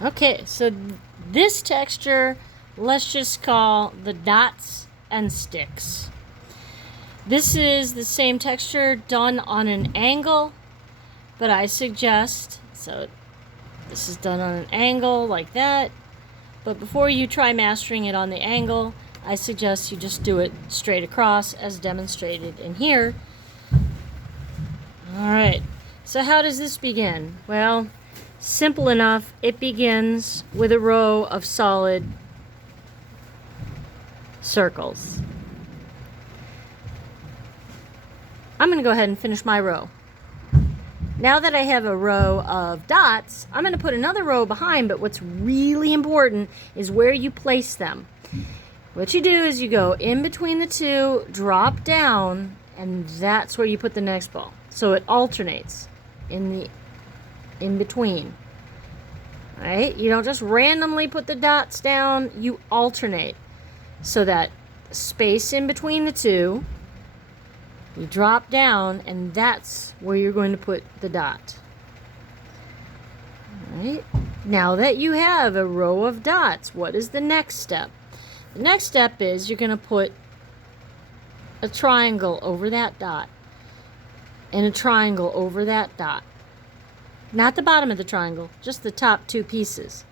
Okay, so this texture, let's just call the dots and sticks. This is the same texture done on an angle, but I suggest, so this is done on an angle like that, but before you try mastering it on the angle, I suggest you just do it straight across as demonstrated in here. Alright, so how does this begin? Well, simple enough. It begins with a row of solid circles. I'm going to go ahead and finish my row. Now that I have a row of dots, I'm going to put another row behind, but what's really important is where you place them. What you do is you go in between the two, drop down, and that's where you put the next ball. So it alternates in between. All right? You don't just randomly put the dots down, you alternate. So that space in between the two, you drop down, and that's where you're going to put the dot. All right? Now that you have a row of dots, what is the next step? The next step is you're going to put a triangle over that dot and a triangle over that dot. Not the bottom of the triangle, just the top two pieces.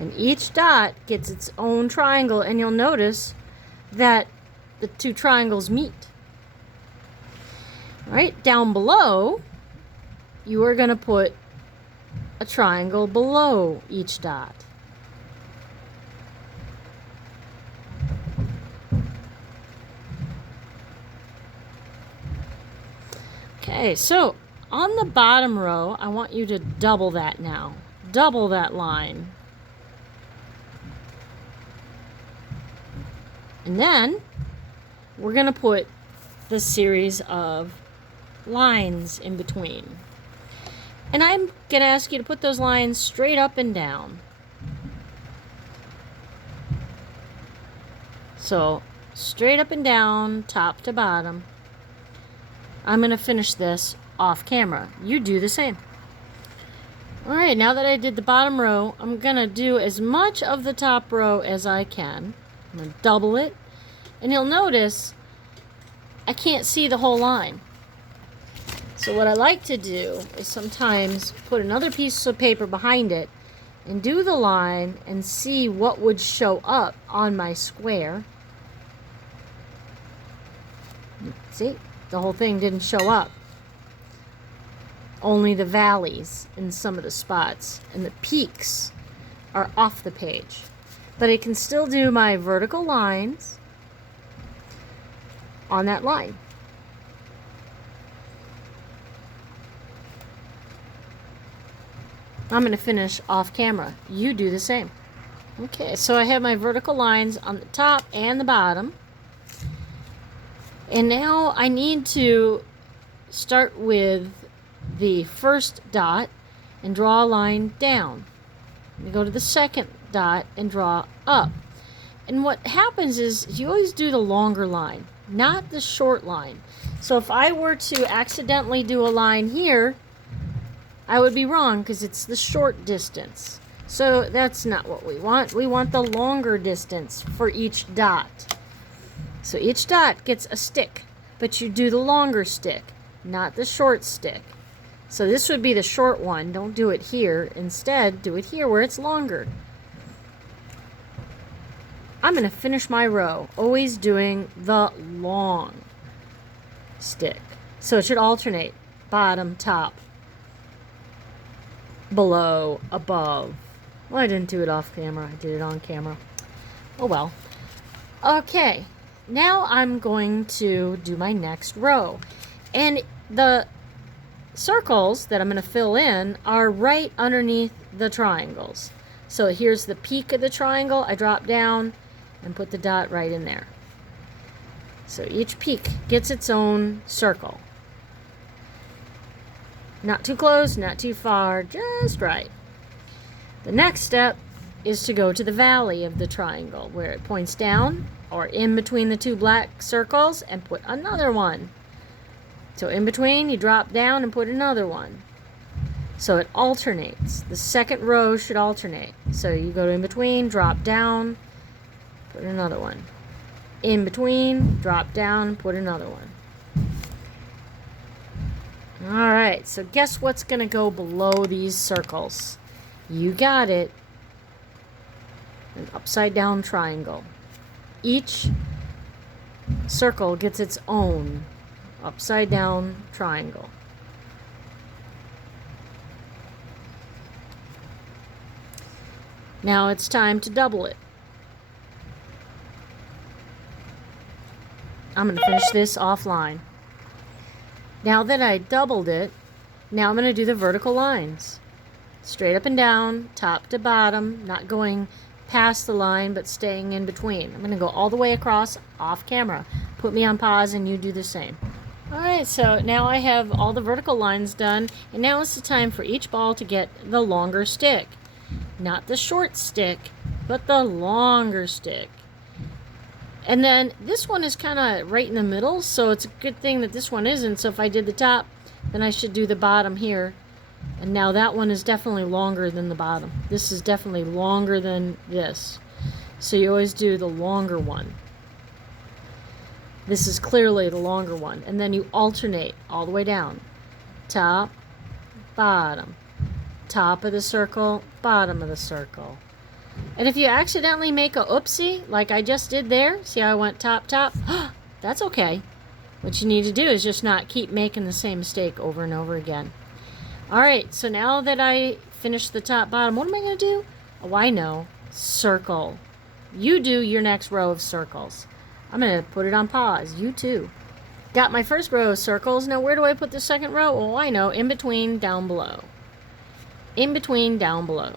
And each dot gets its own triangle, and you'll notice that the two triangles meet. All right, down below, you are going to put a triangle below each dot. Okay, so on the bottom row, I want you to double that now. Double that line. And then we're going to put the series of lines in between. And I'm going to ask you to put those lines straight up and down. So straight up and down, top to bottom. I'm going to finish this off camera. You do the same. Alright, now that I did the bottom row, I'm going to do as much of the top row as I can. I'm going to double it. And you'll notice I can't see the whole line. So what I like to do is sometimes put another piece of paper behind it and do the line and see what would show up on my square. See? The whole thing didn't show up. Only the valleys in some of the spots, and the peaks are off the page. But I can still do my vertical lines on that line. I'm going to finish off camera. You do the same. Okay, so I have my vertical lines on the top and the bottom. And now I need to start with the first dot and draw a line down. You go to the second dot and draw up. And what happens is you always do the longer line, not the short line. So if I were to accidentally do a line here, I would be wrong because it's the short distance. So that's not what we want. We want the longer distance for each dot. So each dot gets a stick, but you do the longer stick, not the short stick. So this would be the short one. Don't do it here. Instead, do it here where it's longer. I'm going to finish my row, always doing the long stick. So it should alternate, bottom, top, below, above. Well, I didn't do it off camera. I did it on camera. Oh well. Okay. Now I'm going to do my next row. And the circles that I'm going to fill in are right underneath the triangles. So here's the peak of the triangle. I drop down and put the dot right in there. So each peak gets its own circle. Not too close, not too far, just right. The next step is to go to the valley of the triangle where it points down or in between the two black circles and put another one. So in between, you drop down and put another one. So it alternates. The second row should alternate. So you go to in between, drop down, put another one. In between, drop down, put another one. Alright, so guess what's going to go below these circles? You got it. An upside down triangle. Each circle gets its own upside down triangle. Now it's time to double it. I'm going to finish this offline. Now that I doubled it, now I'm going to do the vertical lines. Straight up and down, top to bottom, not going past the line but staying in between. I'm going to go all the way across off camera. Put me on pause and you do the same. Alright, so now I have all the vertical lines done, and now it's the time for each ball to get the longer stick. Not the short stick, but the longer stick. And then this one is kind of right in the middle, so it's a good thing that this one isn't. So if I did the top, then I should do the bottom here. And now that one is definitely longer than the bottom. This is definitely longer than this. So you always do the longer one. This is clearly the longer one. And then you alternate all the way down. Top, bottom. Top of the circle, bottom of the circle. And if you accidentally make a oopsie, like I just did there, see how I went top, top? That's okay. What you need to do is just not keep making the same mistake over and over again. Alright, so now that I finished the top, bottom, what am I going to do? Oh, I know. Circle. You do your next row of circles. I'm going to put it on pause. You too. Got my first row of circles. Now where do I put the second row? Oh, I know. In between, down below. In between, down below.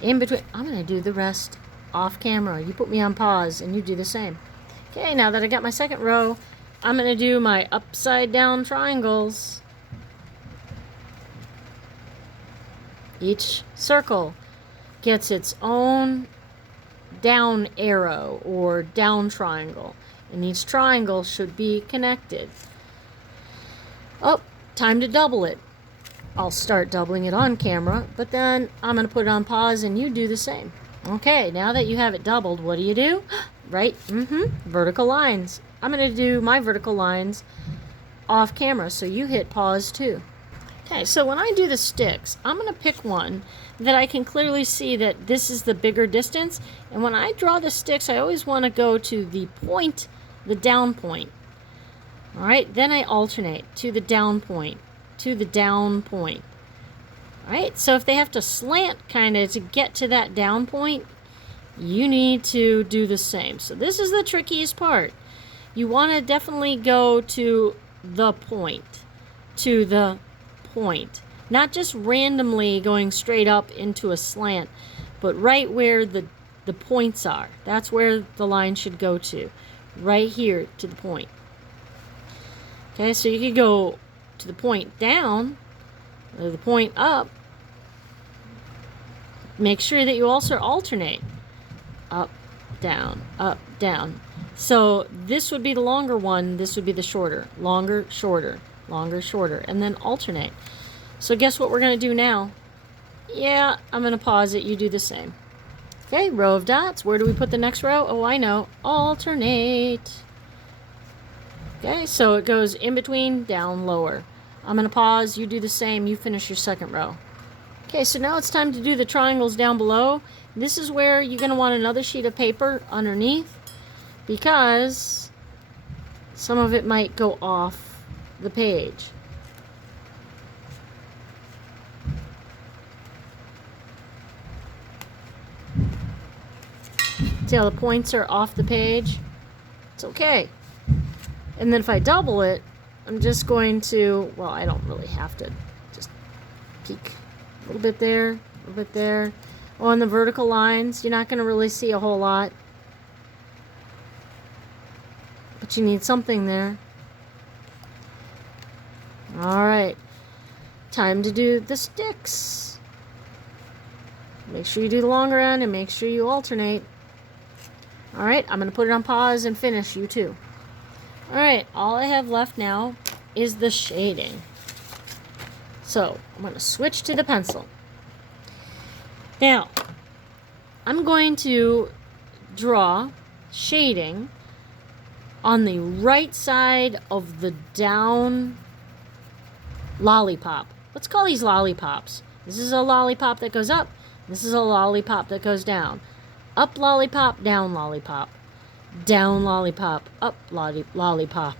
In between. I'm going to do the rest off camera. You put me on pause and you do the same. Okay, now that I got my second row, I'm going to do my upside down triangles. Each circle gets its own down arrow or down triangle, and each triangle should be connected. Oh, time to double it. I'll start doubling it on camera, but then I'm going to put it on pause and you do the same. Okay, now that you have it doubled, what do? Right? Vertical lines. I'm going to do my vertical lines off camera, so you hit pause too. Okay, so when I do the sticks, I'm going to pick one that I can clearly see that this is the bigger distance. And when I draw the sticks, I always want to go to the point, the down point. All right, then I alternate to the down point, to the down point. All right, so if they have to slant kind of to get to that down point, you need to do the same. So this is the trickiest part. You want to definitely go to the point, to the point, not just randomly going straight up into a slant, but right where the points are. That's where the line should go to, right here to the point. Okay, so you could go to the point down or the point up. Make sure that you also alternate up, down, up, down. So this would be the longer one, this would be the shorter. Longer, shorter, longer, shorter, and then alternate. So guess what we're going to do now? Yeah, I'm going to pause it. You do the same. Okay, row of dots. Where do we put the next row? Oh, I know. Alternate. Okay, so it goes in between, down, lower. I'm going to pause. You do the same. You finish your second row. Okay, so now it's time to do the triangles down below. This is where you're going to want another sheet of paper underneath, because some of it might go off the page. See how the points are off the page? It's okay. And then if I double it, I'm just going to, well, I don't really have to, just peek a little bit there, a little bit there. On the vertical lines, you're not going to really see a whole lot. But you need something there. Alright. Time to do the sticks. Make sure you do the longer end and make sure you alternate. Alright, I'm going to put it on pause and finish. You too. Alright, all I have left now is the shading. So I'm going to switch to the pencil. Now, I'm going to draw shading on the right side of the down lollipop. Let's call these lollipops. This is a lollipop that goes up. This is a lollipop that goes down. Up lollipop, down lollipop. Down lollipop, up lollipop.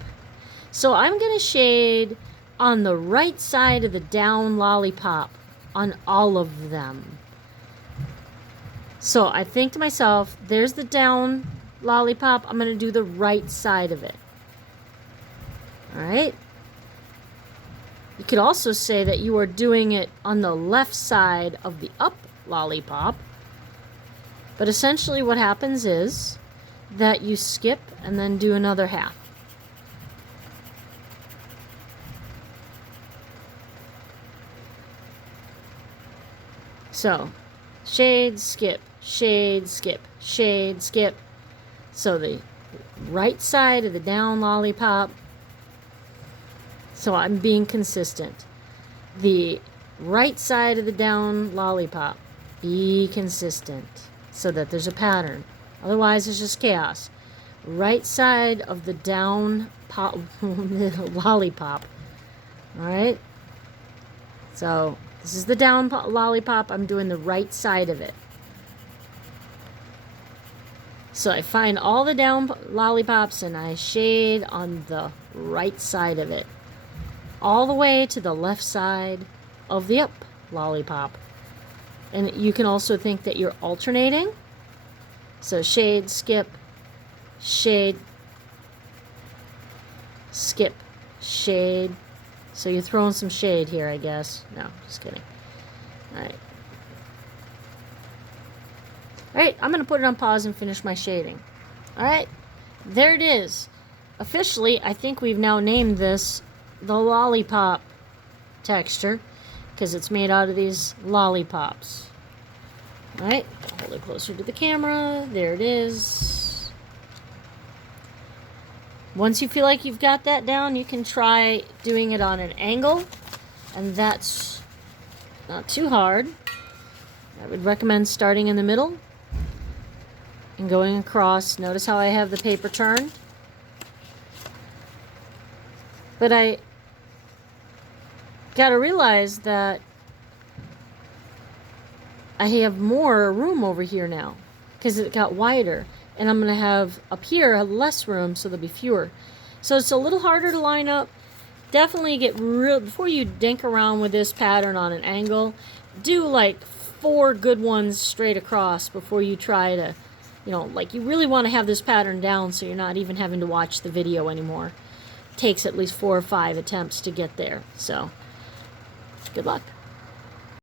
So I'm going to shade on the right side of the down lollipop on all of them. So I think to myself, there's the down lollipop. I'm going to do the right side of it. All right. You could also say that you are doing it on the left side of the up lollipop. But essentially what happens is that you skip and then do another half. So, shade, skip, shade, skip, shade, skip. So the right side of the down lollipop. So I'm being consistent. The right side of the down lollipop. Be consistent so that there's a pattern. Otherwise, it's just chaos. Right side of the down lollipop. All right? So this is the down lollipop. I'm doing the right side of it. So I find all the down lollipops and I shade on the right side of it. All the way to the left side of the up lollipop. And you can also think that you're alternating. So shade, skip, shade, skip, shade. So you're throwing some shade here, I guess. No, just kidding. Alright. Alright, I'm going to put it on pause and finish my shading. Alright, there it is. Officially, I think we've now named this the Lollipop Texture, because it's made out of these lollipops. Alright, hold it closer to the camera. There it is. Once you feel like you've got that down, you can try doing it on an angle, and that's not too hard. I would recommend starting in the middle and going across. Notice how I have the paper turned. But I gotta realize that I have more room over here now because it got wider, and I'm gonna have up here less room, so there'll be fewer. So it's a little harder to line up. Definitely get real before you dink around with this pattern on an angle. Do like 4 good ones straight across before you try to, you know, like you really want to have this pattern down so you're not even having to watch the video anymore. It takes at least 4 or 5 attempts to get there. So good luck.